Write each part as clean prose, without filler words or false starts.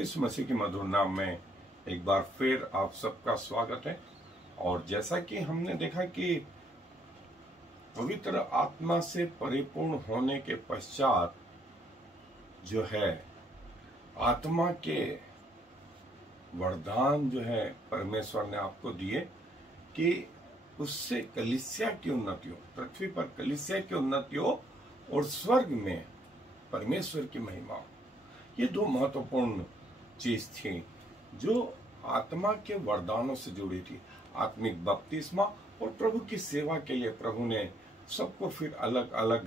यीशु मसीह के मधुर नाम में एक बार फिर आप सबका स्वागत है। और जैसा कि हमने देखा कि पवित्र आत्मा से परिपूर्ण होने के पश्चात जो है आत्मा के वरदान जो है परमेश्वर ने आपको दिए कि उससे कलीसिया की उन्नति हो, पृथ्वी पर कलीसिया की उन्नति हो और स्वर्ग में परमेश्वर की महिमा हो। ये दो महत्वपूर्ण चीज थी जो आत्मा के वरदानों से जुड़ी थी। आत्मिक बपतिस्मा और प्रभु की सेवा के लिए प्रभु ने सबको फिर अलग अलग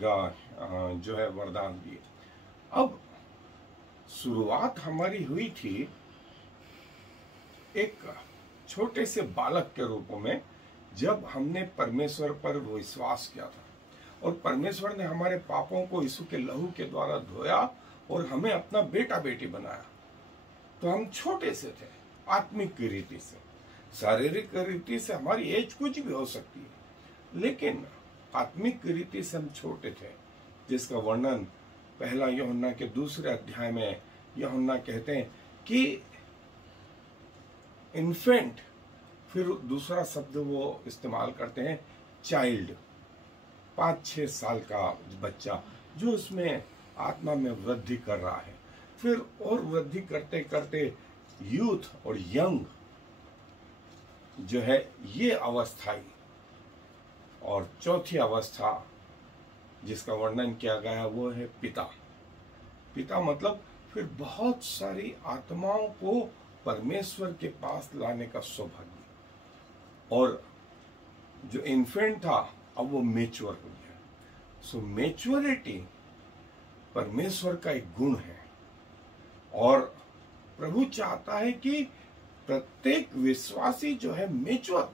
जो है वरदान दिए। अब शुरुआत हमारी हुई थी एक छोटे से बालक के रूप में, जब हमने परमेश्वर पर विश्वास किया था और परमेश्वर ने हमारे पापों को यीशु के लहू के द्वारा धोया और हमें अपना बेटा बेटी बनाया। तो हम छोटे से थे आत्मिक रीति से, शारीरिक रीति से हमारी एज कुछ भी हो सकती है, लेकिन आत्मिक रीति से हम छोटे थे, जिसका वर्णन पहला यूहन्ना के 2 अध्याय में यूहन्ना कहते हैं कि इन्फेंट, फिर दूसरा शब्द वो इस्तेमाल करते हैं चाइल्ड, 5-6 साल का बच्चा जो उसमें आत्मा में वृद्धि कर रहा है। फिर और वृद्धि करते करते यूथ और यंग जो है ये अवस्था ही, और चौथी अवस्था जिसका वर्णन किया गया है वो है पिता। पिता मतलब फिर बहुत सारी आत्माओं को परमेश्वर के पास लाने का सौभाग्य। और जो इन्फेंट था अब वो मैच्योर हो गया। सो मैच्योरिटी परमेश्वर का एक गुण है और प्रभु चाहता है कि प्रत्येक विश्वासी जो है मैच्योर,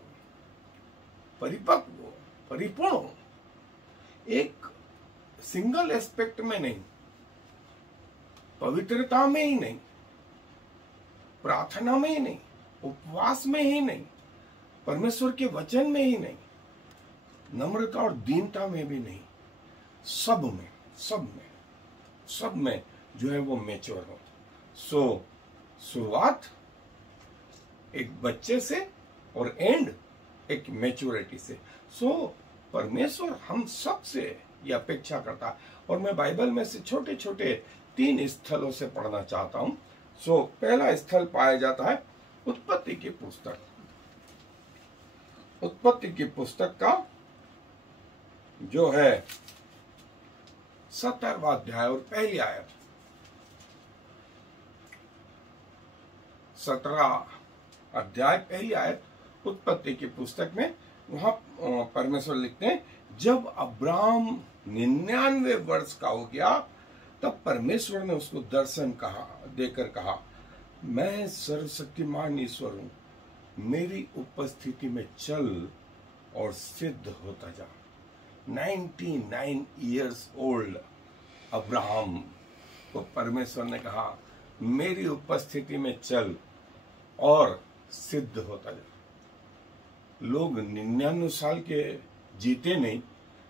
परिपक्व, परिपूर्ण हो। एक सिंगल एस्पेक्ट में नहीं, पवित्रता में ही नहीं, प्रार्थना में ही नहीं, उपवास में ही नहीं, परमेश्वर के वचन में ही नहीं, नम्रता और दीनता में भी नहीं, सब में जो है वो मैच्योर हो। सो शुरुआत एक बच्चे से और एंड एक मैच्योरिटी से। सो परमेश्वर हम सब से ये अपेक्षा करता है। और मैं बाइबल में से छोटे छोटे 3 स्थलों से पढ़ना चाहता हूं। सो पहला स्थल पाया जाता है उत्पत्ति की पुस्तक। उत्पत्ति की पुस्तक का जो है 17वां अध्याय और पहली आयत। 17 अध्याय पहली आयत उत्पत्ति की पुस्तक में, वहां परमेश्वर लिखते हैं, जब अब्राहम 99 वर्ष का हो गया तब परमेश्वर ने उसको दर्शन देकर कहा, मैं सर्वशक्तिमान ईश्वर हूं, मेरी उपस्थिति में चल और सिद्ध होता जा। 99 ईयर्स ओल्ड अब्राहम को परमेश्वर ने कहा, मेरी उपस्थिति में चल और सिद्ध होता जा। लोग 99 साल के जीते नहीं,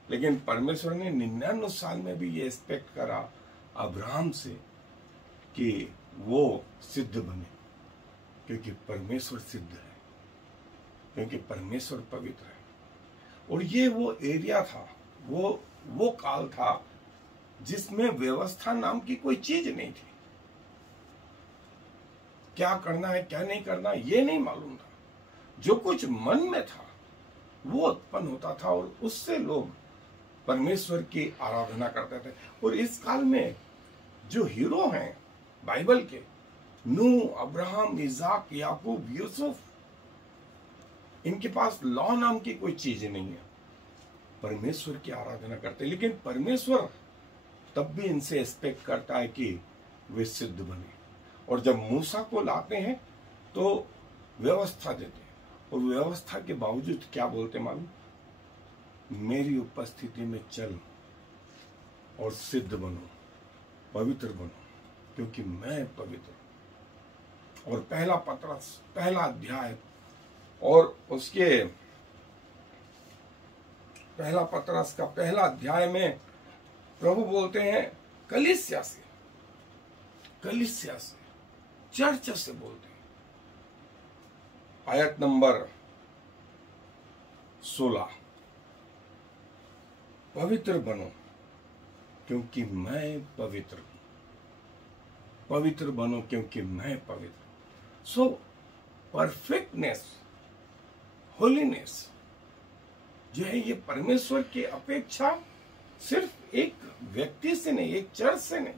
लेकिन परमेश्वर ने 99 साल में भी ये एक्सपेक्ट करा अब्राहम से कि वो सिद्ध बने, क्योंकि परमेश्वर सिद्ध है, क्योंकि परमेश्वर पवित्र है। और ये वो एरिया था, वो काल था जिसमें व्यवस्था नाम की कोई चीज नहीं थी। क्या करना है क्या नहीं करना ये नहीं मालूम था। जो कुछ मन में था वो उत्पन्न होता था और उससे लोग परमेश्वर की आराधना करते थे। और इस काल में जो हीरो हैं बाइबल के, नूह, अब्राहम, इसाक, याकूब, यूसुफ, इनके पास लॉ नाम की कोई चीज नहीं है, परमेश्वर की आराधना करते। लेकिन परमेश्वर तब भी इनसे एक्सपेक्ट करता है कि वे सिद्ध बने। और जब मूसा को लाते हैं तो व्यवस्था देते हैं, और व्यवस्था के बावजूद क्या बोलते मालूम, मेरी उपस्थिति में चल और सिद्ध बनो, पवित्र बनो, क्योंकि मैं पवित्र हूं। और पहला पत्रस पहला अध्याय और उसके पहला पत्रस का पहला अध्याय में प्रभु बोलते हैं कलीसिया से चर्च से बोलते हैं। आयत नंबर 16, पवित्र बनो क्योंकि मैं पवित्र हूं। पवित्र बनो क्योंकि मैं पवित्र। सो परफेक्टनेस, होलीनेस जो है, ये परमेश्वर की अपेक्षा सिर्फ एक व्यक्ति से नहीं, एक चर्च से नहीं,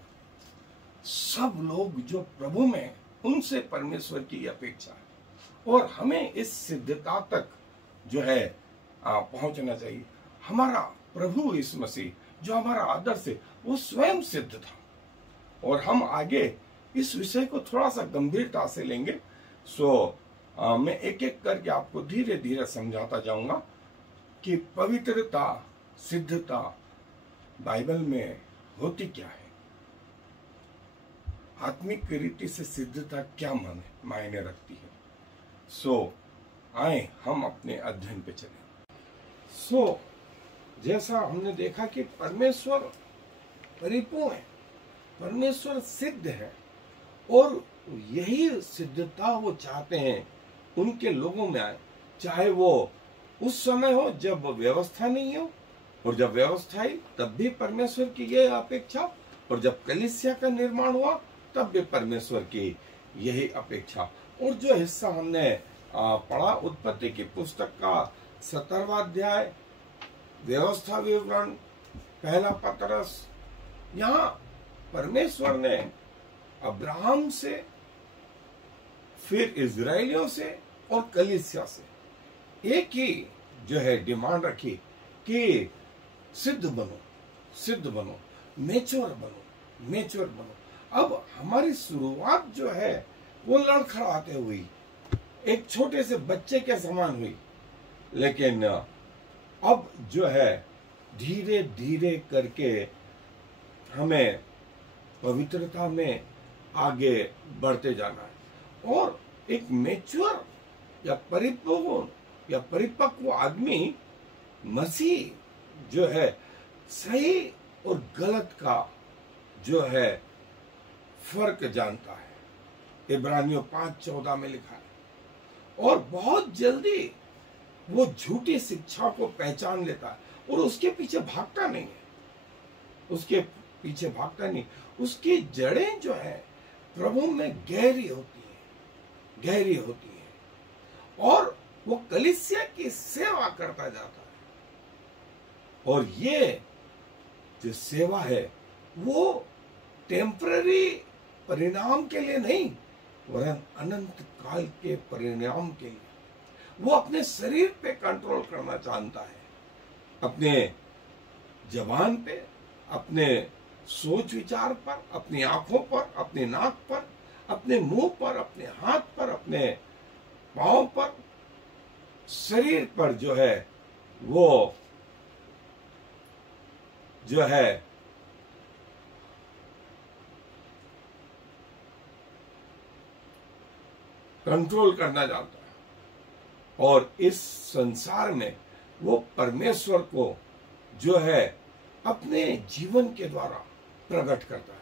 सब लोग जो प्रभु में हैं, उनसे परमेश्वर की अपेक्षा है। और हमें इस सिद्धता तक जो है पहुंचना चाहिए। हमारा प्रभु यीशु मसीह जो हमारा आदर्श है, वो स्वयं सिद्ध था। और हम आगे इस विषय को थोड़ा सा गंभीरता से लेंगे। मैं एक एक करके आपको धीरे धीरे समझाता जाऊंगा कि पवित्रता, सिद्धता बाइबल में होती क्या है, आत्मिक रीति से सिद्धता क्या मायने रखती है। आए हम अपने अध्ययन पे चलें। जैसा हमने देखा कि परमेश्वर परिपूर्ण है, परमेश्वर सिद्ध है, और यही सिद्धता वो चाहते हैं उनके लोगों में आए, चाहे वो उस समय हो जब व्यवस्था नहीं हो, और जब व्यवस्था आई तब भी परमेश्वर की यह अपेक्षा, और जब कलीसिया का निर्माण हुआ तब भी परमेश्वर की यही अपेक्षा। और जो हिस्सा हमने पढ़ा उत्पत्ति की पुस्तक का 17वां अध्याय, व्यवस्था विवरण, पहला पतरस, यहाँ परमेश्वर ने अब्राहम से, फिर इजराइलियों से और कलीसिया से एक ही जो है डिमांड रखी कि सिद्ध बनो, सिद्ध बनो, मैच्योर बनो, मैच्योर बनो। अब हमारी शुरुआत जो है वो लड़खड़ाते हुई, एक छोटे से बच्चे के समान हुई, लेकिन अब जो है धीरे धीरे करके हमें पवित्रता में आगे बढ़ते जाना है। और एक मैच्योर या परिपक्व आदमी मसीह जो है सही और गलत का जो है फर्क जानता है। इब्रानियों 5:14 में लिखा है। और बहुत जल्दी वो झूठी शिक्षा को पहचान लेता है और उसके पीछे भागता नहीं है, उसके पीछे भागता नहीं। उसकी जड़ें जो है प्रभु में गहरी होती है, गहरी होती है, और वो कलीसिया की सेवा करता जाता है। और ये जो सेवा है वो टेम्पररी परिणाम के लिए नहीं, वरन अनंत काल के परिणाम के लिए। वो अपने शरीर पे कंट्रोल करना जानता है, अपने जबान पे, अपने सोच विचार पर, अपनी आंखों पर, अपने नाक पर, अपने मुंह पर, अपने हाथ पर, अपने पांव पर, शरीर पर जो है वो जो है कंट्रोल करना जानता है। और इस संसार में वो परमेश्वर को जो है अपने जीवन के द्वारा प्रकट करता है,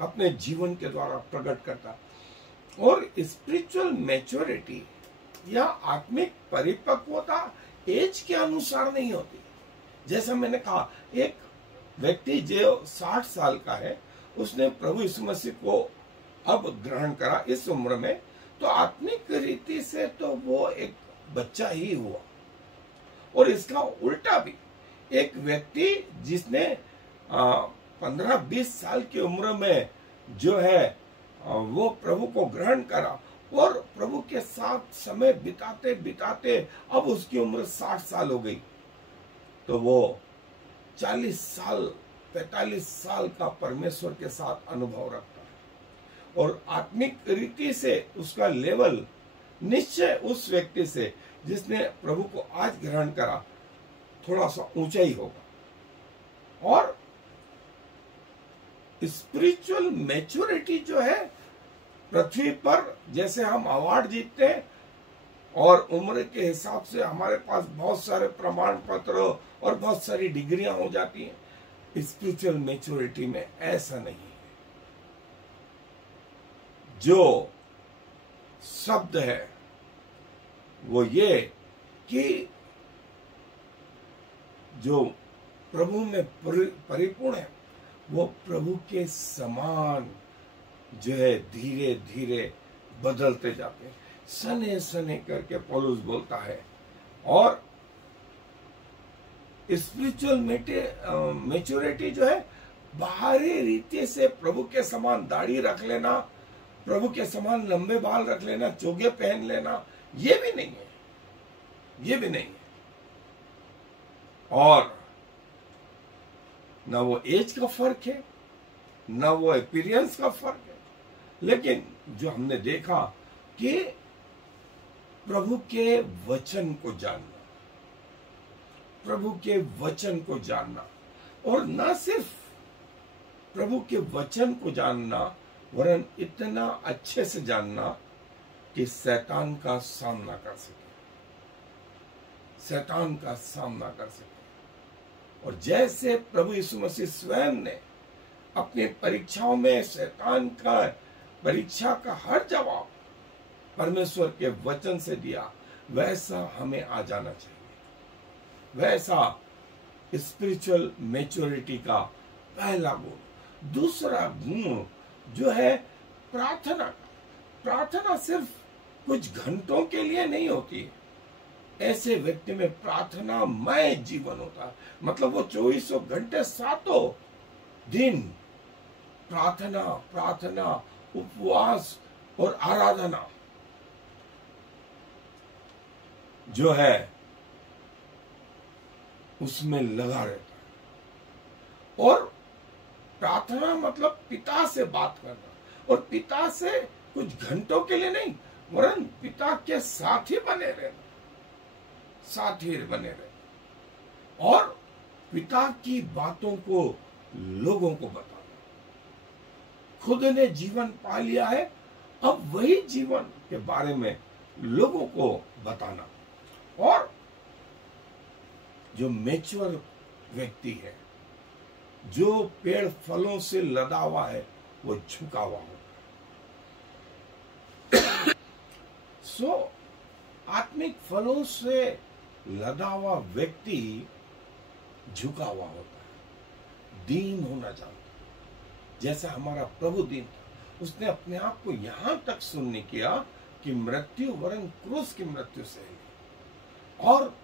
अपने जीवन के द्वारा प्रकट करता है। और स्पिरिचुअल मैच्योरिटी या आत्मिक परिपक्वता एज के अनुसार नहीं होती। जैसा मैंने कहा, एक व्यक्ति जो 60 साल का है, उसने प्रभु यीशु मसीह को अब ग्रहण करा इस उम्र में, तो आत्मिक रीति से तो वो एक बच्चा ही हुआ। और इसका उल्टा भी, एक व्यक्ति जिसने 15-20 साल की उम्र में जो है वो प्रभु को ग्रहण करा, और प्रभु के साथ समय बिताते बिताते अब उसकी उम्र 60 साल हो गई, तो वो 40 साल 45 साल का परमेश्वर के साथ अनुभव रखता है। और आत्मिक रीति से उसका लेवल निश्चय उस व्यक्ति से जिसने प्रभु को आज ग्रहण करा थोड़ा सा ऊंचा ही होगा। और स्पिरिचुअल मैच्योरिटी जो है, पृथ्वी पर जैसे हम अवार्ड जीतते हैं और उम्र के हिसाब से हमारे पास बहुत सारे प्रमाण पत्र और बहुत सारी डिग्रियां हो जाती हैं, स्पिरिचुअल मैच्योरिटी में ऐसा नहीं है। जो शब्द है वो ये कि जो प्रभु में परिपूर्ण है वो प्रभु के समान जो है धीरे धीरे बदलते जाते हैं, सने सने करके पौलुस बोलता है। और स्पिरिचुअल मैच्योरिटी जो है बाहरी रीति से प्रभु के समान दाढ़ी रख लेना, प्रभु के समान लंबे बाल रख लेना, चोगे पहन लेना, ये भी नहीं है, ये भी नहीं है। और ना वो एज का फर्क है, ना वो अपीयरेंस का फर्क है, लेकिन जो हमने देखा कि प्रभु के वचन को जानना, प्रभु के वचन को जानना, और न सिर्फ प्रभु के वचन को जानना वरन इतना अच्छे से जानना कि शैतान का सामना कर सके, शैतान का सामना कर सके। और जैसे प्रभु यीशु मसीह स्वयं ने अपनी परीक्षाओं में शैतान का परीक्षा का हर जवाब परमेश्वर के वचन से दिया, वैसा हमें आ जाना चाहिए। वैसा स्पिरिचुअल मैच्योरिटी का पहला गुण। दूसरा गुण जो है प्रार्थना का। प्रार्थना सिर्फ कुछ घंटों के लिए नहीं होती है, ऐसे व्यक्ति में प्रार्थनामय जीवन होता है। मतलब वो 24 घंटे 7 दिन प्रार्थना, प्रार्थना, उपवास और आराधना जो है उसमें लगा रहता है। और प्रार्थना मतलब पिता से बात करना, और पिता से कुछ घंटों के लिए नहीं वरन पिता के साथ ही बने रहना, साथ ही बने रहना, और पिता की बातों को लोगों को बताना। खुद ने जीवन पा लिया है, अब वही जीवन के बारे में लोगों को बताना। और जो मैच्योर व्यक्ति है, जो पेड़ फलों से लदा हुआ है, वो झुका हुआ होता है। सो आत्मिक फलों से लदा हुआ व्यक्ति झुका हुआ होता है, दीन होना जानता है। जैसा हमारा प्रभु दीन था, उसने अपने आप को यहां तक शून्य किया कि मृत्यु वरन क्रूस की मृत्यु से ही। और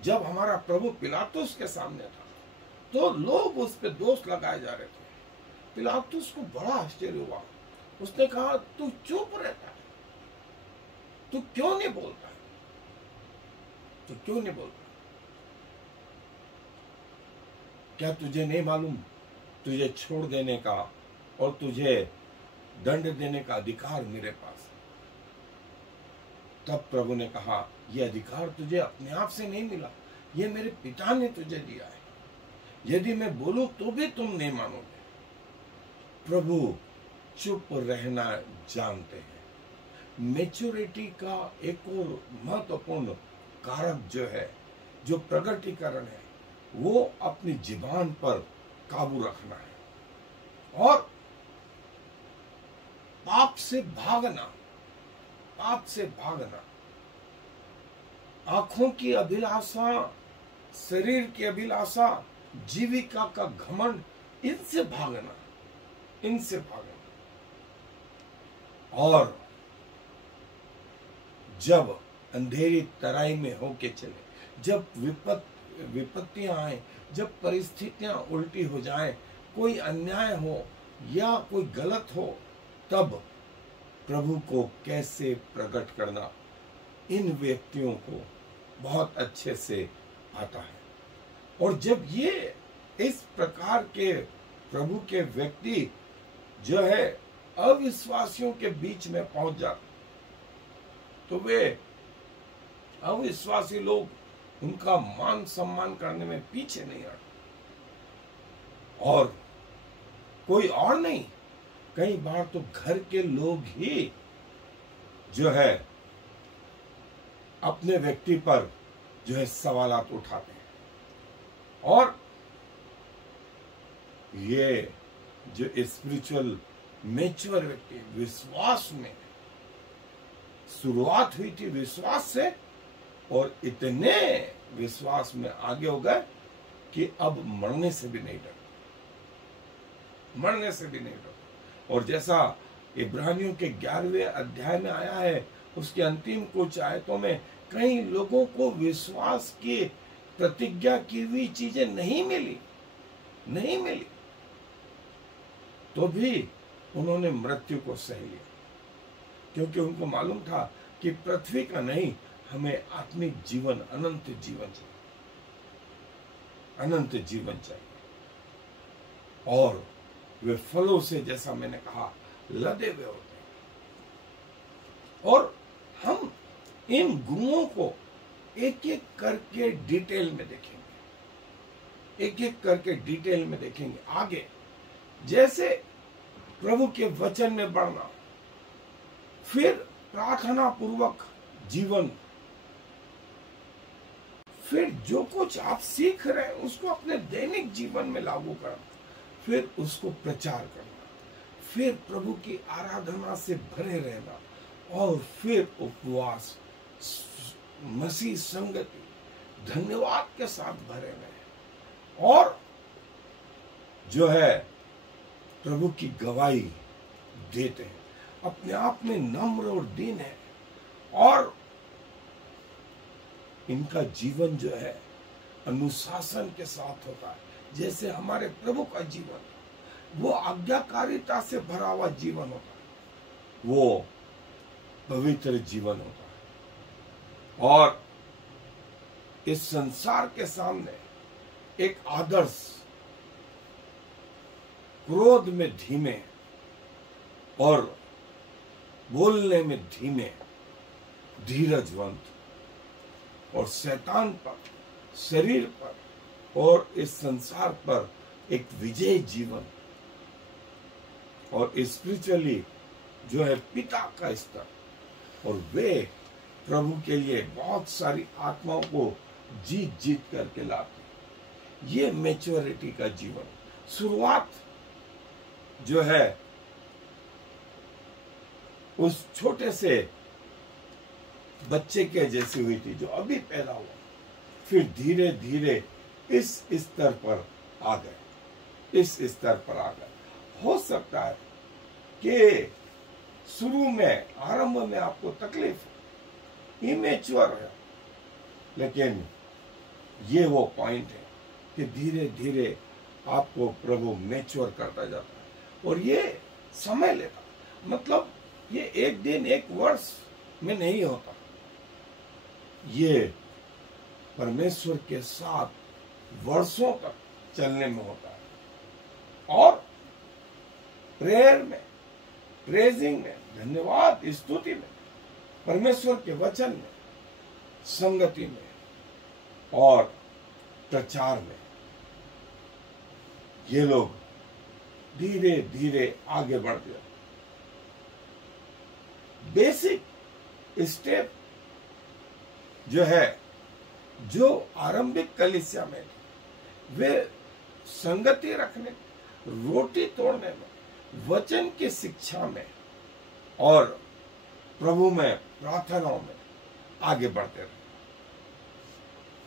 जब हमारा प्रभु पिलातुस के सामने था तो लोग उस पर दोष लगाए जा रहे थे। पिलातुस को बड़ा आश्चर्य हुआ। उसने कहा, तू चुप रहता है, तू क्यों नहीं बोलता है, तू क्यों नहीं बोलता? क्या तुझे नहीं मालूम तुझे छोड़ देने का और तुझे दंड देने का अधिकार मेरे पास है? तब प्रभु ने कहा, यह अधिकार तुझे अपने आप से नहीं मिला, यह मेरे पिता ने तुझे दिया है। यदि मैं बोलूं तो भी तुम नहीं मानोगे। प्रभु चुप रहना जानते हैं। मैच्योरिटी का एक और महत्वपूर्ण कारक जो है, जो प्रगटीकरण है, वो अपनी जुबान पर काबू रखना है और पाप से भागना, पाप से भागना। आंखों की अभिलाषा, शरीर की अभिलाषा, जीविका का घमंड, इनसे भागना, इनसे भागना। और जब अंधेरी तराई में होके चले, जब विपत्तियां आए, जब परिस्थितियां उल्टी हो जाएं, कोई अन्याय हो या कोई गलत हो, तब प्रभु को कैसे प्रकट करना, इन व्यक्तियों को बहुत अच्छे से आता है। और जब ये इस प्रकार के प्रभु के व्यक्ति जो है अविश्वासियों के बीच में पहुंच जाते, तो वे अविश्वासी लोग उनका मान सम्मान करने में पीछे नहीं हटते। और कोई और नहीं, कई बार तो घर के लोग ही जो है अपने व्यक्ति पर जो है सवालात उठाते हैं। और ये जो स्पिरिचुअल मैच्योर व्यक्ति विश्वास में, शुरुआत हुई थी विश्वास से और इतने विश्वास में आगे हो गए कि अब मरने से भी नहीं डर, मरने से भी नहीं डर। और जैसा इब्रानियों के 11वें अध्याय में आया है, उसके अंतिम कुछ आयतों में कई लोगों को विश्वास की प्रतिज्ञा की हुई चीजें नहीं मिली, तो भी उन्होंने मृत्यु को सह लिया, क्योंकि उनको मालूम था कि पृथ्वी का नहीं, हमें आत्मिक जीवन, अनंत जीवन चाहिए, अनंत जीवन चाहिए। और वे फलों से, जैसा मैंने कहा, लदे हुए होते हैं। और हम इन गुणों को एक एक करके डिटेल में देखेंगे, एक एक करके डिटेल में देखेंगे आगे। जैसे प्रभु के वचन में बढ़ना, फिर प्रार्थना पूर्वक जीवन, फिर जो कुछ आप सीख रहे हैं उसको अपने दैनिक जीवन में लागू करना, फिर उसको प्रचार करना, फिर प्रभु की आराधना से भरे रहना, और फिर उपवास, मसीह संगति, धन्यवाद के साथ भरे रहे, और जो है प्रभु की गवाही देते हैं, अपने आप में नम्र और दीन है, और इनका जीवन जो है अनुशासन के साथ होता है। जैसे हमारे प्रभु का जीवन, वो आज्ञाकारिता से भरा हुआ जीवन होता है, वो पवित्र जीवन होता है। और इस संसार के सामने एक आदर्श, क्रोध में धीमे और बोलने में धीमे, धीरजवंत, और शैतान पर, शरीर पर और इस संसार पर एक विजय जीवन, और स्पिरिचुअली जो है पिता का स्तर, और वे प्रभु के लिए बहुत सारी आत्माओं को जीत जीत करके लाते। ये मैच्योरिटी का जीवन। शुरुआत जो है उस छोटे से बच्चे के जैसी हुई थी जो अभी पैदा हुआ, फिर धीरे धीरे इस स्तर पर आ गए, इस स्तर पर आ गए। हो सकता है कि शुरू में, आरंभ में आपको तकलीफ, इमेच्योर है, लेकिन ये वो पॉइंट है कि धीरे धीरे आपको प्रभु मैच्योर करता जाता है, और ये समय लेता, मतलब ये एक दिन, एक वर्ष में नहीं होता। ये परमेश्वर के साथ वर्षों तक चलने में होता है। और प्रेयर में, प्रेजिंग में, धन्यवाद, स्तुति में, परमेश्वर के वचन में, संगति में और प्रचार में, ये लोग धीरे धीरे आगे बढ़ते जाते। बेसिक स्टेप जो है, जो आरंभिक कलीसिया में वे संगति रखने, रोटी तोड़ने में, वचन की शिक्षा में और प्रभु में, प्रार्थनाओं में आगे बढ़ते रहे,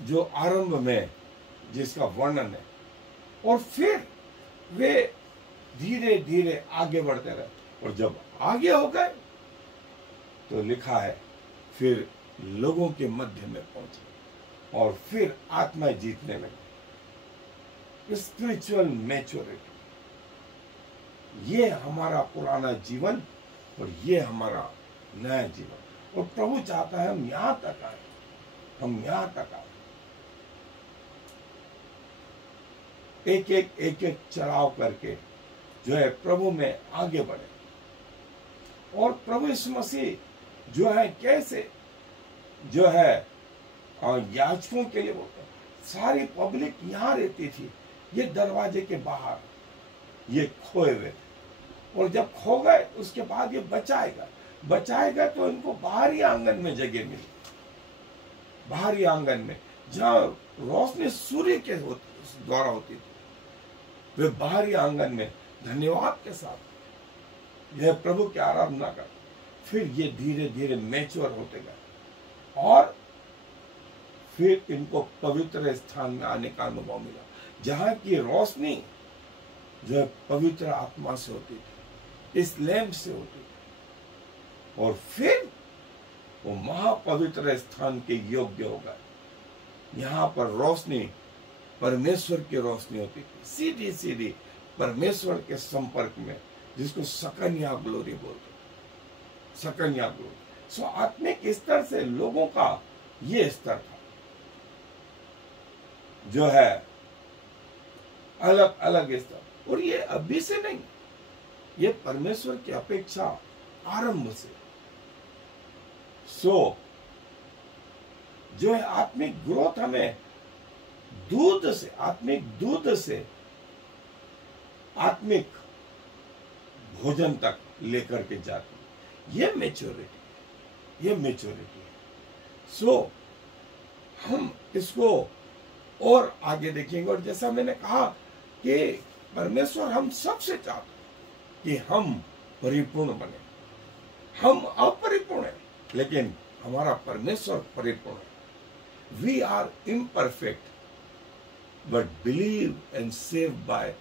जो आरंभ में जिसका वर्णन है। और फिर वे धीरे धीरे आगे बढ़ते रहे, और जब आगे हो गए तो लिखा है फिर लोगों के मध्य में पहुंचे, और फिर आत्मा जीतने लगे। स्पिरिचुअल मैच्योरिटी, ये हमारा पुराना जीवन और ये हमारा नया जीवन। और प्रभु चाहता है हम यहां तक आए, हम यहां तक आए, एक एक चढ़ाव करके जो है प्रभु में आगे बढ़े। और प्रभु यीशु मसीह जो है कैसे जो है याजकों के लिए बोलते हैं, सारी पब्लिक यहाँ रहती थी, ये दरवाजे के बाहर ये खोए हुए थे, और जब खो गए उसके बाद ये बचाए गए तो इनको बाहरी आंगन में जगह मिली, बाहरी आंगन में जहाँ रोशनी सूर्य के द्वारा होती थी, वे बाहरी आंगन में धन्यवाद के साथ यह प्रभु की आराधना कर। फिर ये धीरे धीरे मैच्योर होते गए और फिर इनको पवित्र स्थान में आने का अनुभव मिला, जहां की रोशनी जो है पवित्र आत्मा से होती थी, इस लैंप से होती थी, और फिर वो महापवित्र स्थान के योग्य हो गए। यहाँ पर रोशनी परमेश्वर की रोशनी होती थी, सीधी सीधी परमेश्वर के संपर्क में, जिसको सकन्या ग्लोरी बोलते, सकन्या ग्लोरी। सो आत्मिक स्तर से लोगों का ये स्तर था, जो है अलग अलग स्तर। और ये अभी से नहीं, ये परमेश्वर की अपेक्षा आरंभ से। सो जो है आत्मिक ग्रोथ हमें दूध से, आत्मिक दूध से आत्मिक भोजन तक लेकर के जाती, ये मैच्योरिटी, ये मैच्योरिटी है। सो हम इसको और आगे देखेंगे। और जैसा मैंने कहा कि परमेश्वर हम सबसे चाहते हैं कि हम परिपूर्ण बने। हम अपरिपूर्ण हैं, लेकिन हमारा परमेश्वर परिपूर्ण है। We are imperfect but believe and save by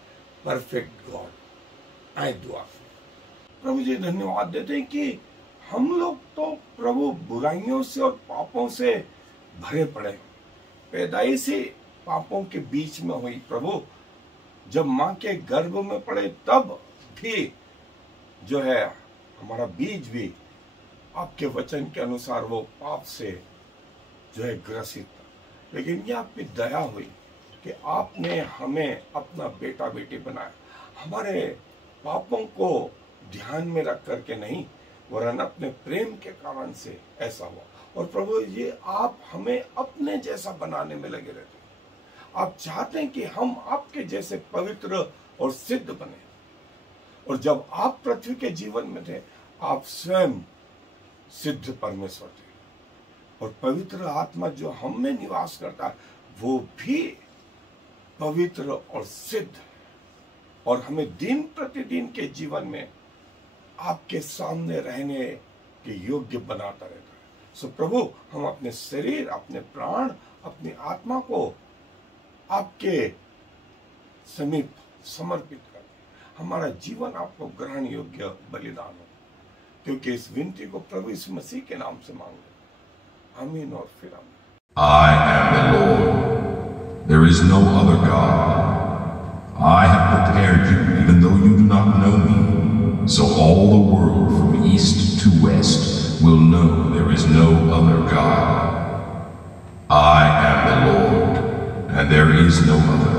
perfect God. आए दुआ। प्रभु जी धन्यवाद देते हैं कि हम लोग तो प्रभु बुराइयों से और पापों से भरे पड़े, पैदाइशी पापों के बीच में हुई प्रभु। जब माँ के गर्भ में पड़े तब भी जो है हमारा बीज भी आपके वचन के अनुसार वो पाप से जो है ग्रसित था। लेकिन ये आपकी दया हुई कि आपने हमें अपना बेटा बेटी बनाया, हमारे पापों को ध्यान में रख करके नहीं, वरन अपने प्रेम के कारण से ऐसा हुआ। और प्रभु ये आप हमें अपने जैसा बनाने में लगे रहते हैं। आप चाहते हैं कि हम आपके जैसे पवित्र और सिद्ध बने। और जब आप पृथ्वी के जीवन में थे, आप स्वयं सिद्ध परमेश्वर थे। और पवित्र आत्मा जो हम में निवास करता है, वो भी पवित्र और सिद्ध है, और हमें दिन प्रतिदिन के जीवन में आपके सामने रहने के योग्य बनाता रहता है। सो प्रभु, हम अपने शरीर, अपने प्राण, अपनी आत्मा को आपके समीप समर्पित कर, हमारा जीवन आपको ग्रहण योग्य बलिदान हो, क्योंकि इस विनती को प्रभु इस मसीह के नाम से मांगते। आमीन और फिर आमीन। I am the Lord. There is no other God. I have prepared you, even though you do not know me, so all the world from east to west will know there is no other God. I am the Lord, and there is no other.